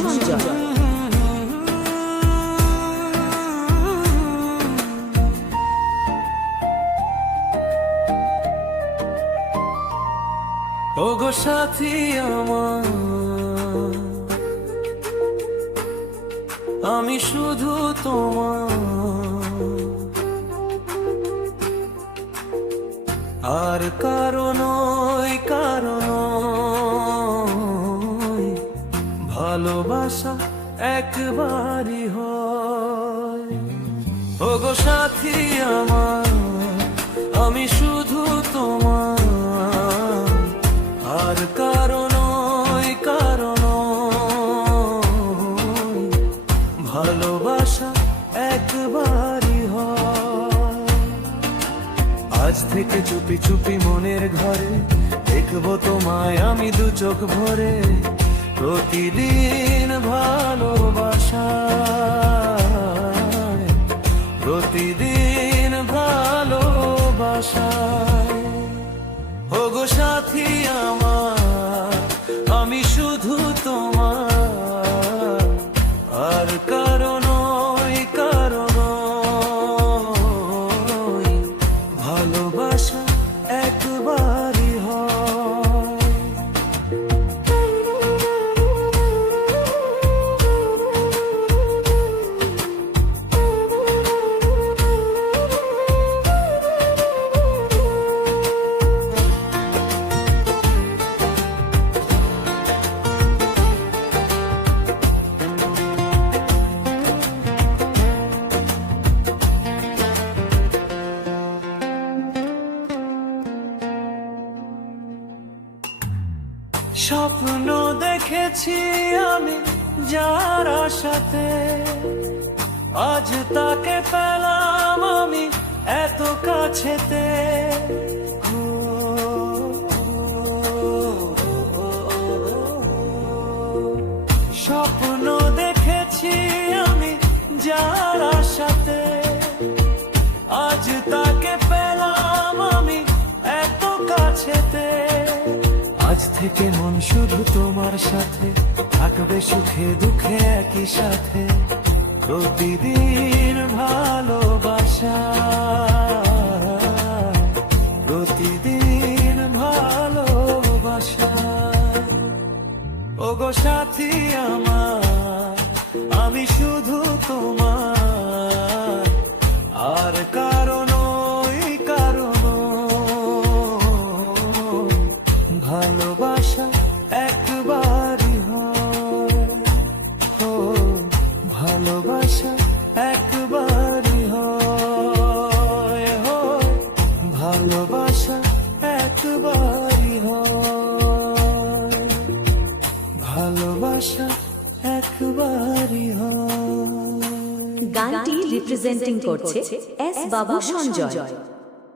সঞ্জয়। ওগো সাথী আমার, আমি শুধু তোমার, আর কারণ ভালোবাসা একবারই হয়। ওগো সাথী আমার, আমি শুধু তোমার, আর কারণ ভালোবাসা একবারই হয়। আজ থেকে চুপি চুপি মনের ঘরে দেখবো তোমায় আমি দু চোখ ভরে, প্রতিদিন ভালোবাসা, প্রতিদিন ভালোবাসা। ওগো সাথী আমার, আমি শুধু তোমার, আর কারণ ভালোবাসা একবারই হয়। স্বপ্ন দেখেছি আমি যার সাথে, আজ তাকে পেলাম আমি এত কাছেতে। স্বপ্ন দেখেছি আমি যার সাথে, আজ তাকে পেলাম আমি এত কাছেতে। আজ থেকে মন শুধু তোমার সাথে, থাকবে সুখে দুঃখে একই সাথে, প্রতিদিন ভালোবাসা, প্রতিদিন ভালোবাসা। ওগো সাথী আমার, আমি শুধু তোমার, আর কারণ ভালোবাসা একবারই হয়। ও ভালোবাসা একবারই হয়, ভালোবাসা একবারই হয়, ভালোবাসা একবারই হয়। গানটি রিপ্রেজেন্টিং করছে এস বাবু সঞ্জয়।